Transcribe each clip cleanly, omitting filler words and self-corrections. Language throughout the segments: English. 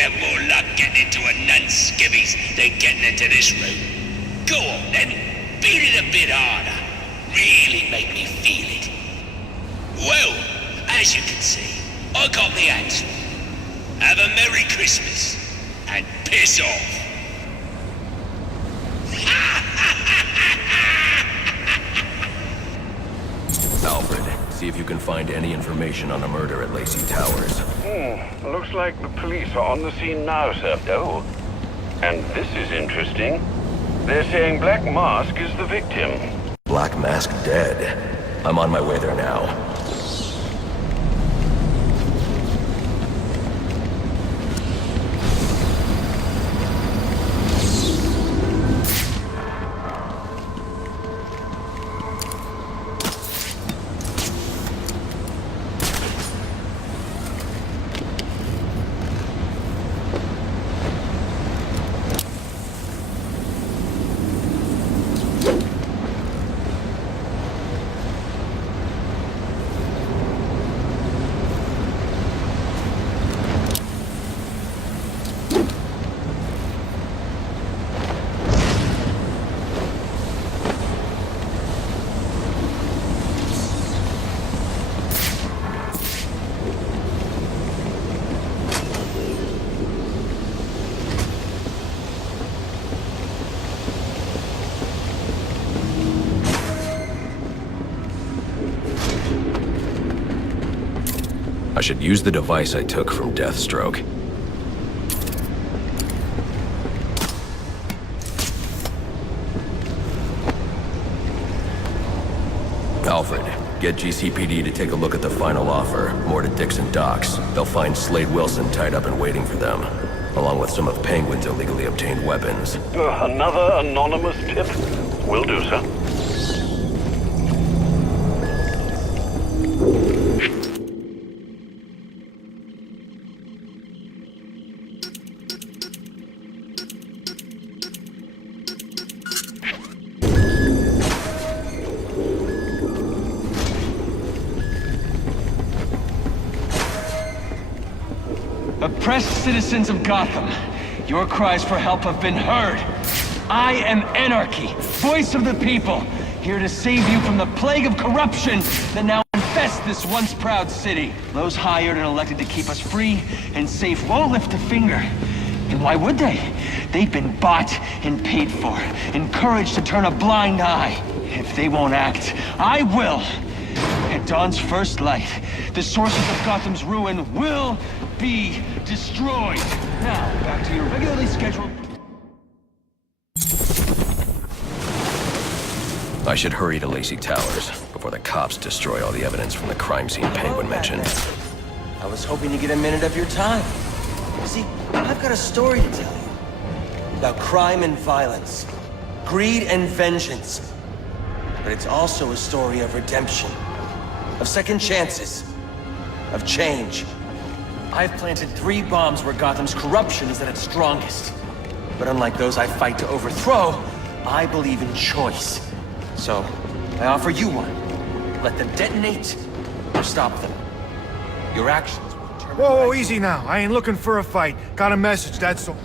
have more luck getting into a nun's skivvies than getting into this room. Go on then, beat it a bit harder. Really make me feel it. Well, as you can see, I got the answer. Have a Merry Christmas, and piss off. Alfred, see if you can find any information on a murder at Lacey Towers. Looks like the police are on the scene now, sir. Oh, and this is interesting. They're saying Black Mask is the victim. Black Mask dead. I'm on my way there now. I should use the device I took from Deathstroke. Alfred, get GCPD to take a look at the final offer, more to Dixon Docks. They'll find Slade Wilson tied up and waiting for them, along with some of Penguin's illegally obtained weapons. Another anonymous tip? Will do, sir. Oppressed citizens of Gotham, your cries for help have been heard. I am Anarchy, voice of the people, here to save you from the plague of corruption that now infests this once proud city. Those hired and elected to keep us free and safe won't lift a finger. And why would they? They've been bought and paid for, encouraged to turn a blind eye. If they won't act, I will. At dawn's first light, the sources of Gotham's ruin will be destroyed. Now, back to your regularly scheduled... I should hurry to Lacey Towers before the cops destroy all the evidence from the crime scene Penguin mentioned. I was hoping to get a minute of your time. See, I've got a story to tell you. About crime and violence. Greed and vengeance. But it's also a story of redemption. Of second chances. Of change. I've planted 3 bombs where Gotham's corruption is at its strongest. But unlike those I fight to overthrow, I believe in choice. So, I offer you one. Let them detonate, or stop them. Your actions will determine... Whoa, easy now. I ain't looking for a fight. Got a message, that's all.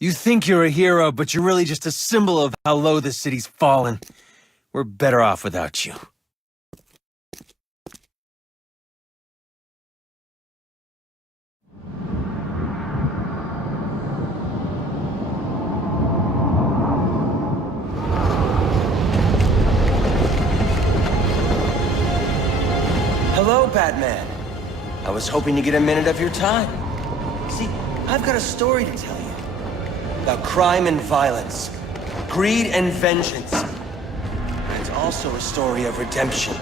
You think you're a hero, but you're really just a symbol of how low the city's fallen. We're better off without you. Hello, Batman. I was hoping to get a minute of your time. See, I've got a story to tell you. About crime and violence, greed and vengeance. And it's also a story of redemption,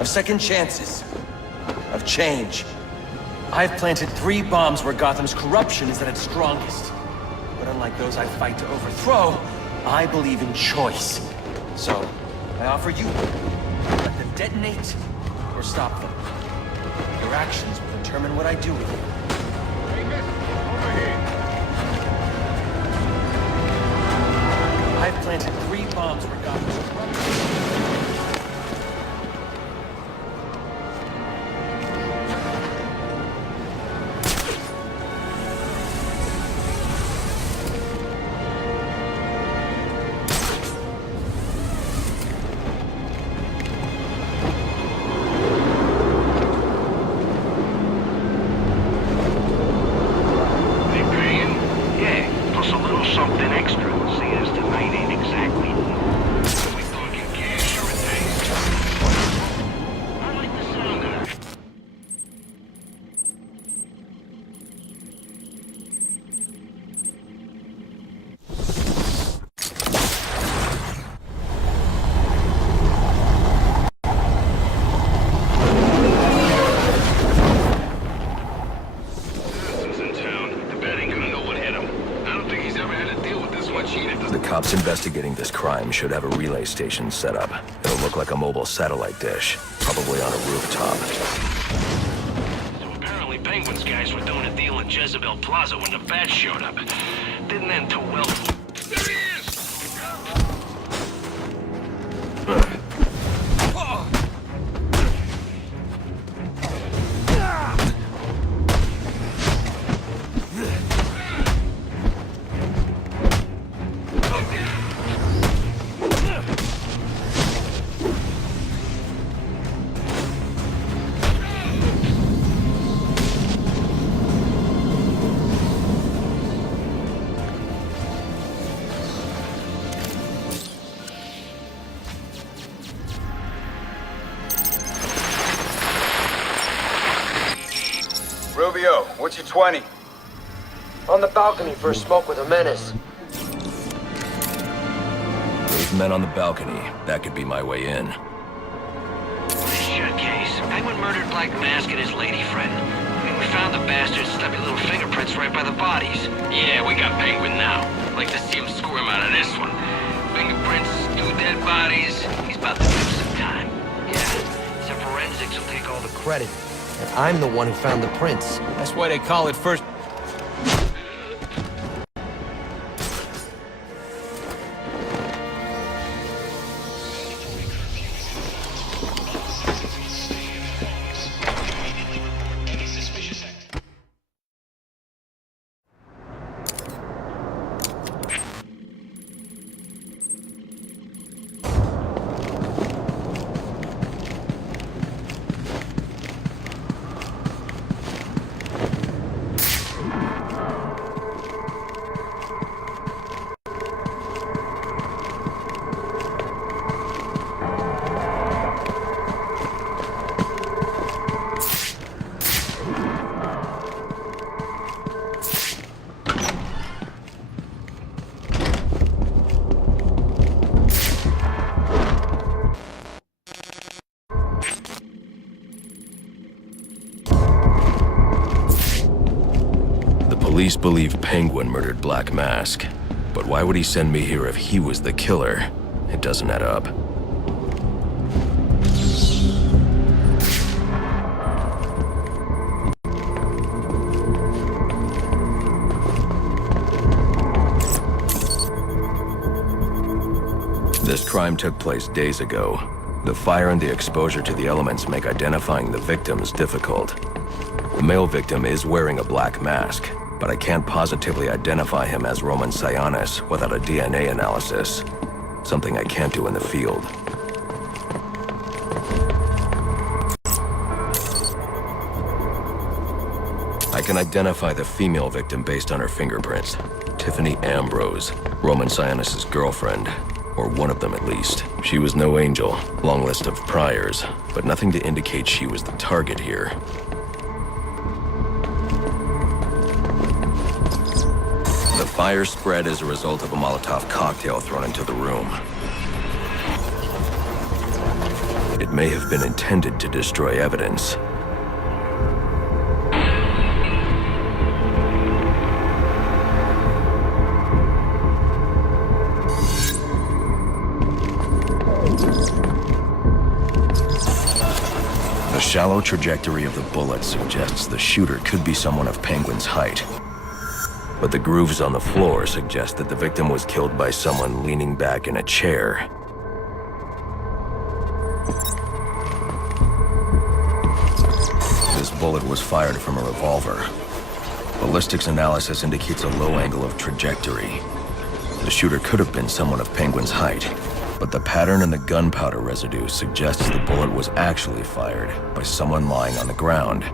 of second chances, of change. I've planted 3 bombs where Gotham's corruption is at its strongest. But unlike those I fight to overthrow, I believe in choice. So, I offer you let them detonate or stop them. Your actions will determine what I do with you. I've planted 3 bombs where Gotham's corruption. Cops investigating this crime should have a relay station set up. It'll look like a mobile satellite dish, probably on a rooftop. So apparently Penguin's guys were doing a deal in Jezebel Plaza when the bats showed up. Didn't end too well. There he is! Rubio, what's your 20? On the balcony for a smoke with a menace. Those men on the balcony, that could be my way in. Shut case. Penguin murdered Black Mask and his lady friend. And we found the bastards' stubby little fingerprints right by the bodies. Yeah, we got Penguin now. Like to see him squirm out of this one. Fingerprints, 2 dead bodies. He's about to do some time. Yeah, so forensics will take all the Credit. And I'm the one who found the prints. That's why they call it first... Police believe Penguin murdered Black Mask. But why would he send me here if he was the killer? It doesn't add up. This crime took place days ago. The fire and the exposure to the elements make identifying the victims difficult. The male victim is wearing a black mask. but I can't positively identify him as Roman Sionis without a DNA analysis. Something I can't do in the field. I can identify the female victim based on her fingerprints. Tiffany Ambrose, Roman Sionis' girlfriend. Or one of them at least. She was no angel, long list of priors, but nothing to indicate she was the target here. The fire spread as a result of a Molotov cocktail thrown into the room. It may have been intended to destroy evidence. The shallow trajectory of the bullet suggests the shooter could be someone of Penguin's height. But the grooves on the floor suggest that the victim was killed by someone leaning back in a chair. This bullet was fired from a revolver. Ballistics analysis indicates a low angle of trajectory. The shooter could have been someone of Penguin's height. But the pattern in the gunpowder residue suggests the bullet was actually fired by someone lying on the ground.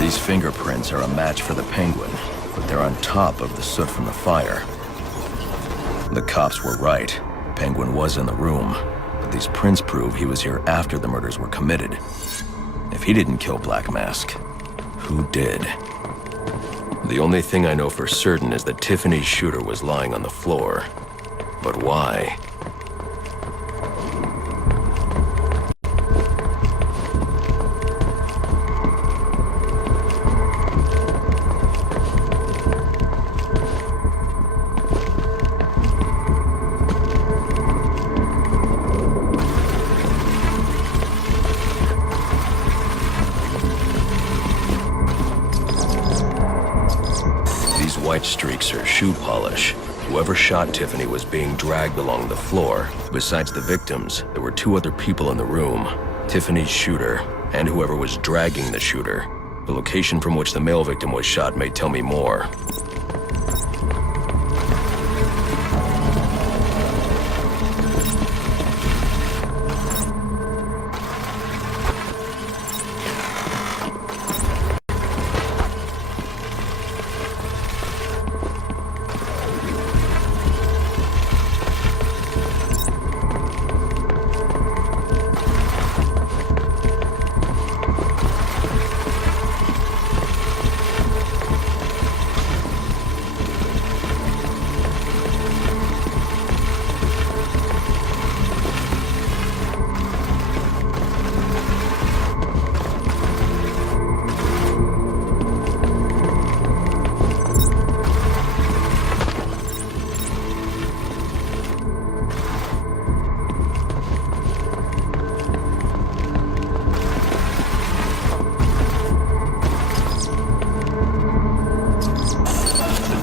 These fingerprints are a match for the Penguin, but they're on top of the soot from the fire. The cops were right. Penguin was in the room. These prints prove he was here after the murders were committed. If he didn't kill Black Mask, who did? The only thing I know for certain is that Tiffany's shooter was lying on the floor. But why? White streaks are shoe polish. Whoever shot Tiffany was being dragged along the floor. Besides the victims, there were two other people in the room. Tiffany's shooter, and whoever was dragging the shooter. The location from which the male victim was shot may tell me more.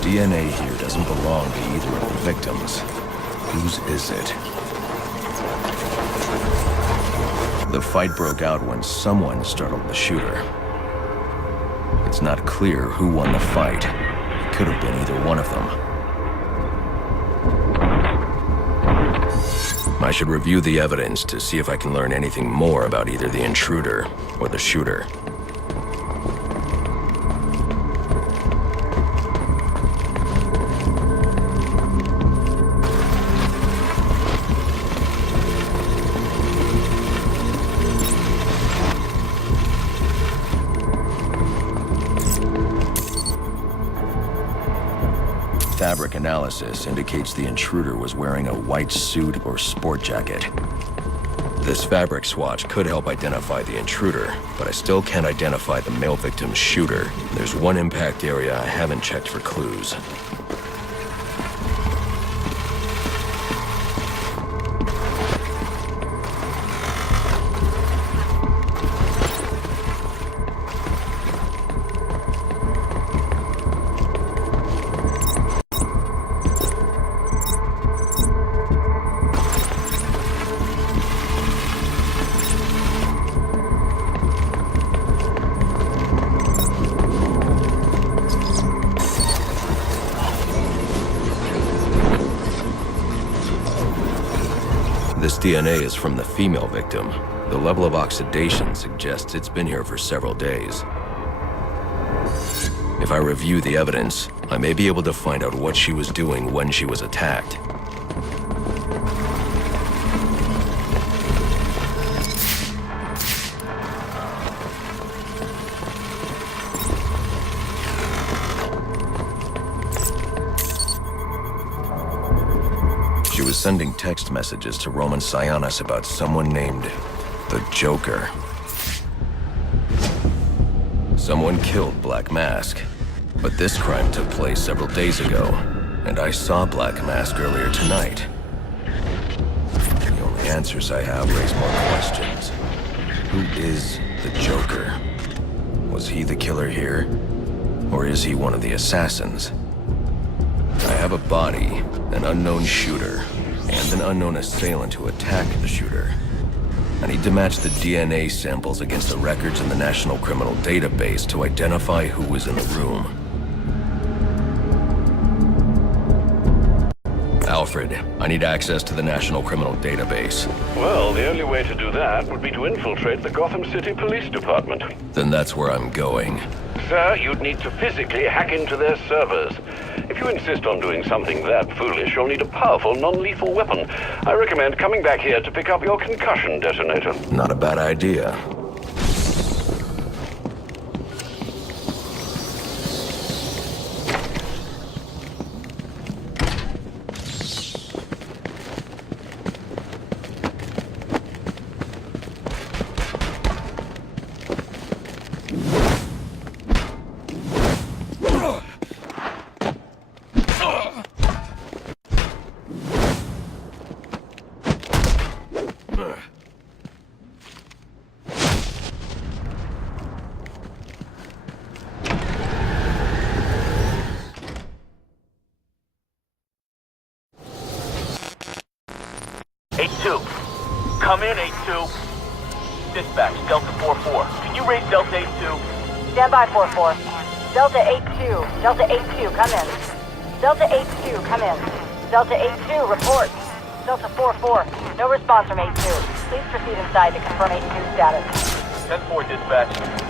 DNA here doesn't belong to either of the victims. Whose is it? The fight broke out when someone startled the shooter. It's not clear who won the fight. It could have been either one of them. I should review the evidence to see if I can learn anything more about either the intruder or the shooter. Fabric analysis indicates the intruder was wearing a white suit or sport jacket. This fabric swatch could help identify the intruder, but I still can't identify the male victim's shooter. There's one impact area I haven't checked for clues. This DNA is from the female victim. The level of oxidation suggests it's been here for several days. If I review the evidence, I may be able to find out what she was doing when she was attacked. She was sending text messages to Roman Sionis about someone named the Joker. Someone killed Black Mask, but this crime took place several days ago, and I saw Black Mask earlier tonight. The only answers I have raise more questions. Who is the Joker? Was he the killer here? Or is he one of the assassins? I have a body, an unknown shooter, and an unknown assailant who attacked the shooter. I need to match the DNA samples against the records in the National Criminal Database to identify who was in the room. Alfred, I need access to the National Criminal Database. Well, the only way to do that would be to infiltrate the Gotham City Police Department. Then that's where I'm going. Sir, you'd need to physically hack into their servers. If you insist on doing something that foolish, you'll need a powerful, non-lethal weapon. I recommend coming back here to pick up your concussion detonator. Not a bad idea. Come in, 8-2. Dispatch, Delta 4-4. Can you raise Delta 8-2? Stand by, 4-4. Delta 8-2. Delta 8-2, come in. Delta 8-2, come in. Delta 8-2, report. Delta 4-4, no response from 8-2. Please proceed inside to confirm 8-2 status. 10-4, dispatch.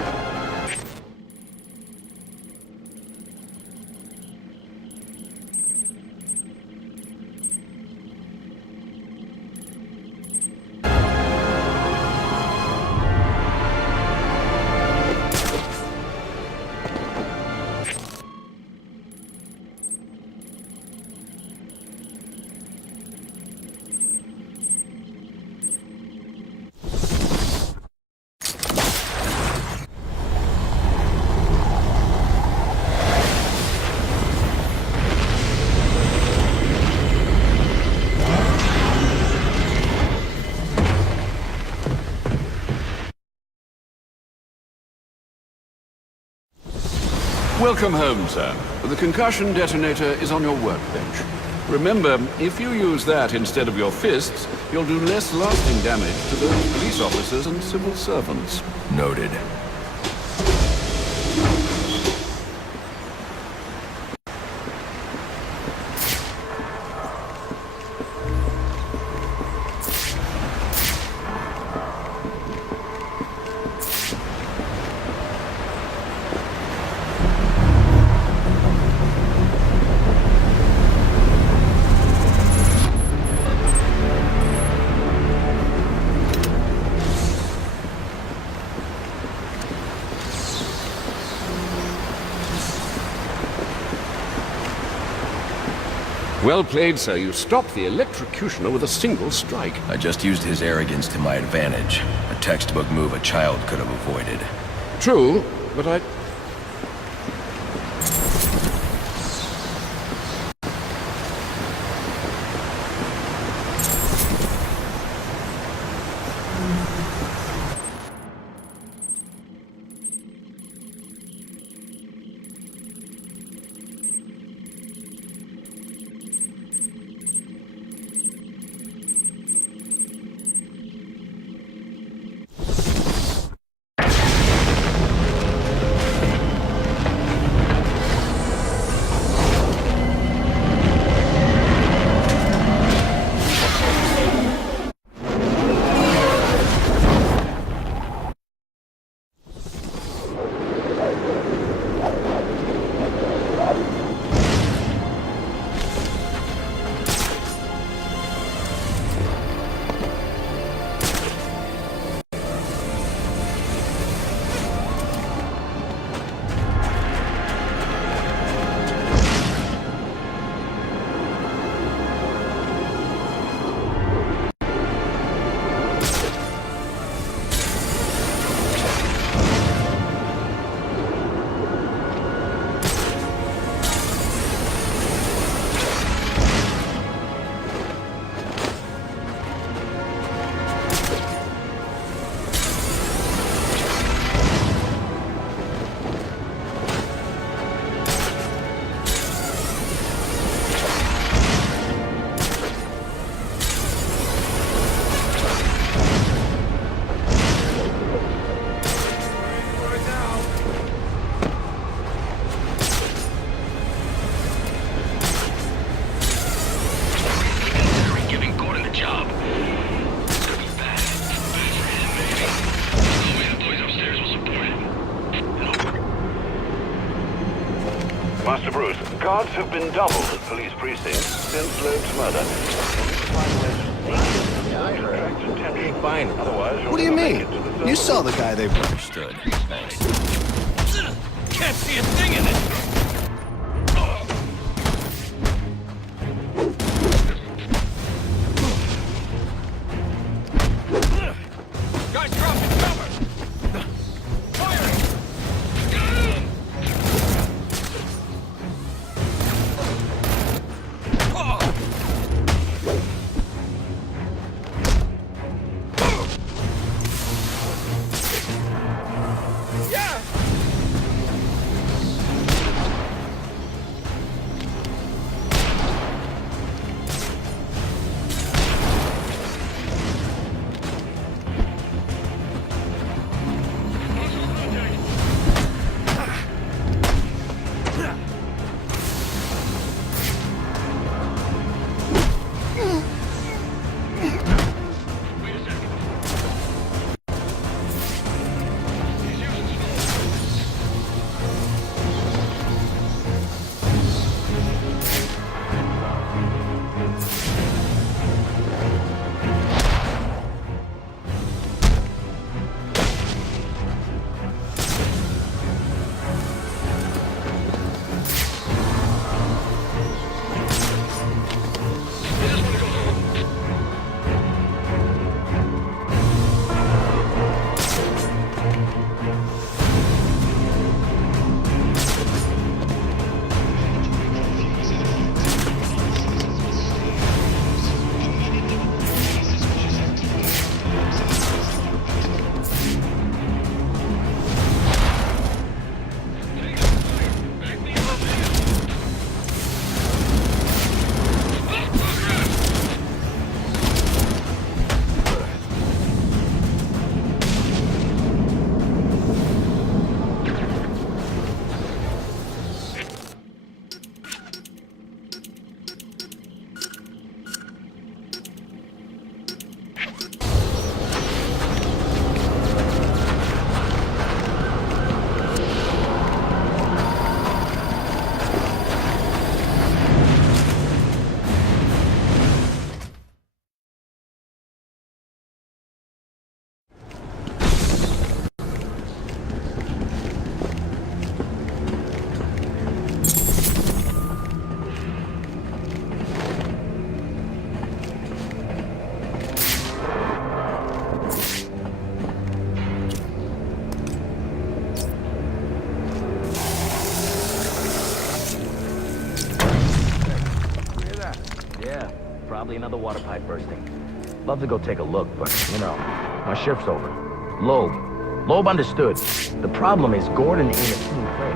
Welcome home, sir. The concussion detonator is on your workbench. Remember, if you use that instead of your fists, you'll do less lasting damage to those police officers and civil servants. Noted. Well played, sir. You stopped the electrocutioner with a single strike. I just used his arrogance to my advantage. A textbook move a child could have avoided. True, but I... Guards have been doubled at police precincts since Loeb's murder. What do you mean? You saw the guy they... Understood. Thanks. Can't see a thing in it! Guys, dropping cover! Fire! Yeah! Probably another water pipe bursting. Love to go take a look, but, you know, my shift's over. Loeb understood. The problem is Gordon ain't a team player.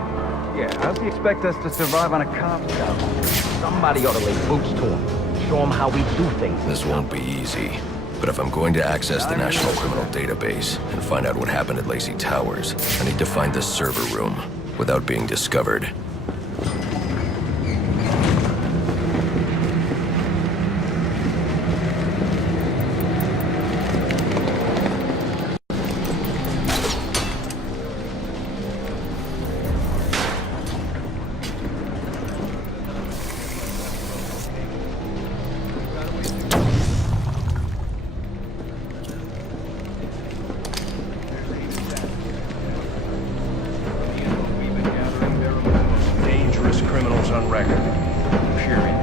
Yeah, how's he expect us to survive on a cop job? Somebody ought to lay boots to him. Show him how we do things. This won't be easy. But if I'm going to access the National Criminal Database and find out what happened at Lacey Towers, I need to find the server room without being discovered. On record. Period.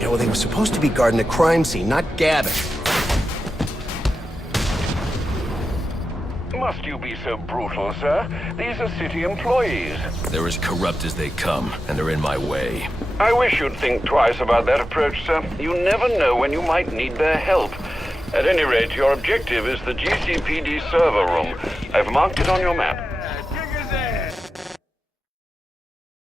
Yeah, well, they were supposed to be guarding the crime scene, not Gavin. Must you be so brutal, sir? These are city employees. They're as corrupt as they come, and they're in my way. I wish you'd think twice about that approach, sir. You never know when you might need their help. At any rate, your objective is the GCPD server room. I've marked it on your map.